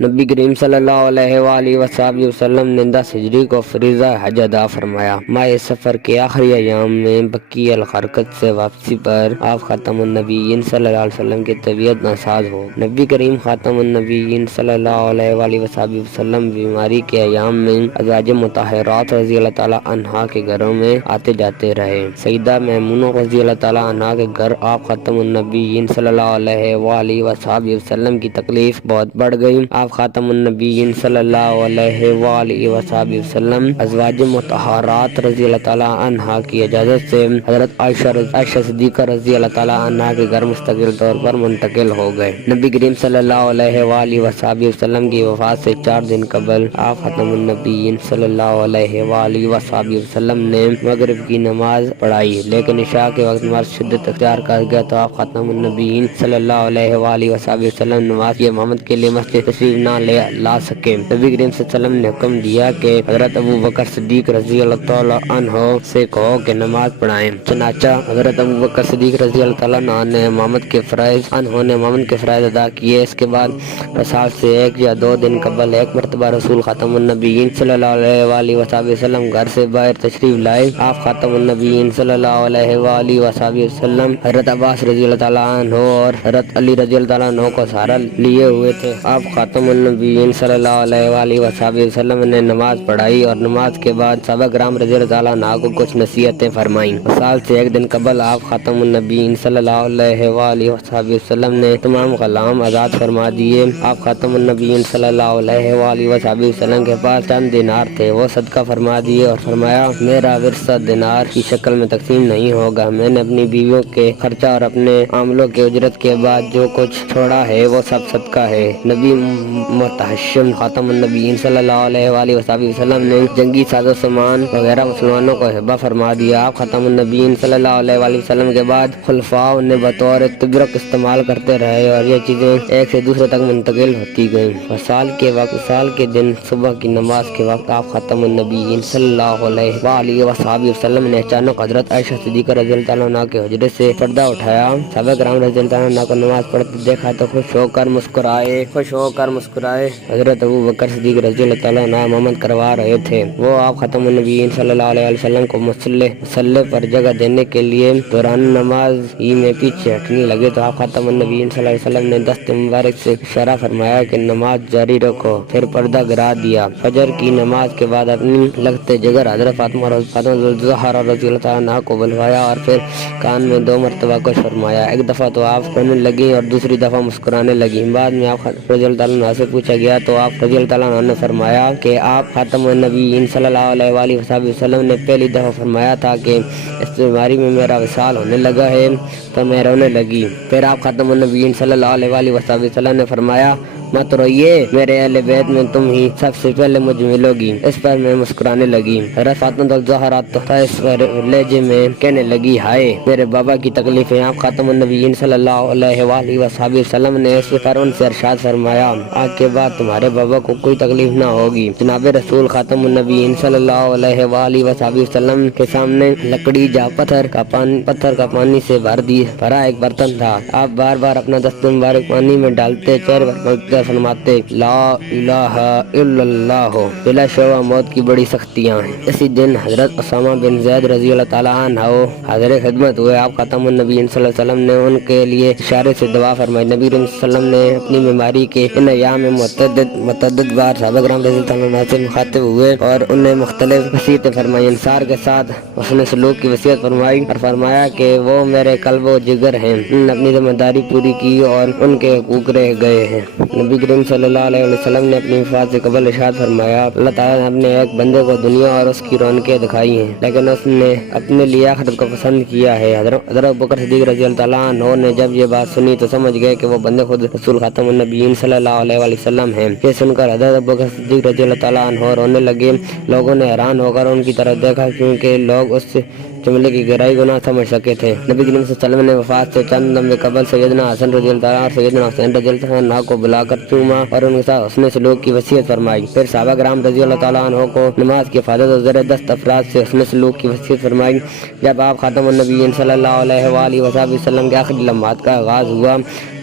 نبی کریم صلی اللہ علیہ وآلہ وسلم نے 10 ہجری کو فریضہ حج ادا فرمایا۔ ماہ سفر کے آخری ایام میں بقیع الخرقت سے واپسی پر آپ خاتم النبیین صلی اللہ علیہ وسلم کی طبیعت ناساز ہو۔ نبی کریم خاتم النبیین صلی اللہ علیہ وآلہ وسلم بیماری کے ایام میں ازواج مطہرات رضی اللہ تعالی عنہا کے گھروں میں آتے جاتے رہے۔ سیدہ میمونہ رضی اللہ تعالی عنہا کے گھر آپ خاتم النبیین صلی اللہ علیہ وآلہ وسلم کی تکلیف بہت بڑھ گئی۔ آپ خاتم النبیین صلی اللہ علیہ وآلہ وسلم ازواج مطہرات رضی اللہ تعالی عنہا کی اجازت سے حضرت عائشہ صدیقہ رضی اللہ تعالی عنہا کے گھر مستقل طور پر منتقل ہو گئے۔ نبی کریم صلی اللہ علیہ وآلہ وسلم کی وفات سے 4 دن قبل آپ خاتم النبیین صلی اللہ علیہ وآلہ وسلم نے مغرب کی نماز پڑھائی، لیکن عشاء کے وقت نماز شدت اختیار کر گیا تو آپ خاتم النبیین صلی اللہ علیہ وآلہ وسلم نماز کی امامت کے لیے مسجد تشریف نہ لا سکے۔ نبی کریم صلی اللہ علیہ وسلم نے حکم دیا کہ حضرت ابوبکر صدیق رضی اللہ تعالی عنہ سے کہو کہ نماز پڑھائیں۔ چنانچہ حضرت ابوبکر صدیق رضی اللہ تعالی عنہ نے امامت کے فرائض ادا کیے۔ اس کے بعد وصال سے 1 یا 2 دن قبل ایک مرتبہ رسول خاتم النبیین صلی اللہ علیہ وآلہ وسلم گھر سے باہر تشریف لائے۔ آپ خاتم النبیین صلی اللہ علیہ وآلہ وسلم حضرت عباس رضی اللہ تعالی عنہ اور حضرت علی رضی اللہ تعالی عنہ کو سہارا لیے ہوئے تھے۔ آپ خاتم النبیین صلی اللہ علیہ وآلہ وسلم نے نماز پڑھائی اور نماز کے بعد صحابہ کرام رضی اللہ تعالی عنہ کو کچھ نصیحتیں فرمائیں۔ وصال سے 1 دن قبل آپ خاتم النبیین صلی اللہ علیہ وآلہ وسلم نے تمام غلام آزاد فرما دیے۔ آپ خاتم النبیین صلی اللہ علیہ وآلہ وسلم کے پاس چند دینار تھے، وہ صدقہ فرما دیے اور فرمایا میرا ورثہ دینار کی شکل میں تقسیم نہیں ہوگا، میں نے اپنی بیویوں کے خرچہ اور اپنے عاملوں کے اجرت کے بعد جو کچھ چھوڑا ہے وہ سب صدقہ ہے۔ نبی متحشم خاتم النبیین صلی اللہ علیہ وآلہ وسلم نے جنگی ساز و سامان وغیرہ مسلمانوں کو ہبہ فرما دیا۔ آپ خاتم النبیین صلی اللہ علیہ وآلہ وسلم کے بعد خلفاء انہیں بطور تبرک استعمال کرتے رہے اور یہ چیزیں ایک سے دوسرے تک منتقل ہوتی گئیں۔ وصال کے دن صبح کی نماز کے وقت آپ خاتم النبیین صلی اللہ علیہ وآلہ وسلم نے اچانک حضرت عائشہ صدیقہ رضی اللہ تعالی عنہا کے حجرے سے پردہ اٹھایا۔ صحابہ کرام رضی اللہ تعالی عنہ کو نماز پڑھتے دیکھا تو خوش ہو کر مسکرائے۔ حضرت ابوبکر صدیق رضی اللہ تعالی عنہ امامت کروا رہے تھے۔ وہ آپ خاتم النبیین صلی اللہ علیہ وسلم کو مصلی پر جگہ دینے کے لیے دوران نماز ہی میں پیچھے ہٹنے لگے تو آپ خاتم النبیین صلی اللہ علیہ وسلم نے دست مبارک سے اشارہ فرمایا کہ نماز جاری رکھو، پھر پردہ گرا دیا۔ فجر کی نماز کے بعد اپنی لگتے جگر حضرت فاطمہ الزہرا رضی اللہ تعالی عنہا کو بلوایا اور پھر کان میں 2 مرتبہ کچھ فرمایا۔ ایک دفعہ تو آپ رونے لگیں اور دوسری دفعہ مسکرانے لگیں۔ بعد میں آپ رضی اللہ تعالیٰ عنہ سے پوچھا گیا تو آپ رضی اللہ تعالیٰ عنہ نے فرمایا کہ آپ خاتم النبیین صلی اللہ علیہ وآلہ وسلم نے پہلی دفعہ فرمایا تھا کہ اس بیماری میں میرا وصال ہونے لگا ہے تو میں رونے لگی۔ پھر آپ خاتم النبیین صلی اللہ علیہ وآلہ وسلم نے فرمایا مت روئیے، میرے اہل بیت میں تم ہی سب سے پہلے مجھ ملو گی۔ اس پر میں مسکرانے لگی۔ حضرت فاطمہ الزہرا اس لہجے میں کہنے لگی ہائے میرے بابا کی تکلیفیں۔ آپ خاتم النبیین صلی اللہ علیہ وآلہ وسلم نے اس پر ان سے ارشاد فرمایا آج کے بعد تمہارے بابا کو کوئی تکلیف نہ ہوگی۔ جناب رسول خاتم النبیین صلی اللہ علیہ وآلہ وسلم کے سامنے لکڑی جا پتھر کا پانی سے بھرا ایک برتن تھا۔ آپ بار بار اپنا دست مبارک پانی میں ڈالتے، چہرے پر فرماتے لا الہ الا اللہ، بلا شبہ موت کی بڑی سختیاں ہیں۔ اسی دن حضرت اسامہ بن زید رضی اللہ تعالی عنہ حاضر خدمت ہوئے۔ آپ خاتم النبیین صلی اللہ علیہ وسلم نے ان کے لیے اشارے سے دعا فرمائی۔ نبی صلی اللہ علیہ وسلم نے اپنی بیماری کے ان ایام میں متعدد بار صحابہ کرام رضی اللہ عنہ سے مخاطب ہوئے اور انہیں مختلف وصیتیں فرمائی۔ انصار کے ساتھ حسن سلوک کی وصیت فرمائی اور فرمایا کہ وہ میرے قلب و جگر ہیں، انہوں نے اپنی ذمہ داری پوری کی اور ان کے حقوق رہ گئے ہیں۔ نبی کریم صلی اللہ علیہ وسلم نے اپنی وفات سے قبل ارشاد فرمایا اللہ تعالیٰ نے اپنے ایک بندے کو دنیا اور اس کی رونقیں دکھائی ہیں لیکن اس نے اپنے لیے آخرت کو پسند کیا ہے۔ حضرت ابوبکر صدیق رضی اللہ تعالیٰ عنہ نے جب یہ بات سنی تو سمجھ گئے کہ وہ بندے خود رسول خاتم النبیین صلی اللہ علیہ وسلم ہیں۔ یہ سن کر حضرت ابوبکر صدیق رضی اللہ تعالیٰ عنہ رونے لگے۔ لوگوں نے حیران ہو کر ان کی طرف دیکھا کیونکہ لوگ اس جملے کی گہرائی کو نہ سمجھ سکے تھے۔ نبی کریم صلی اللہ علیہ وسلم نے وفات سے چند لمحے قبل سیدنا حسن رضی اللہ تعالیٰ اور سیدنا حسین رضی اللہ عنہ کو بلا کر چوما اور ان کے ساتھ حسن سلوک کی وصیت فرمائی۔ پھر صحابہ کرام رضی اللہ تعالیٰ عنہ کو نماز کی حفاظت اور زیر دست افراد سے حسن سلوک کی وصیت فرمائی۔ جب آپ خاتم النبیین صلی اللہ علیہ وآلہ وسلم کے آخری لمحات کا آغاز ہوا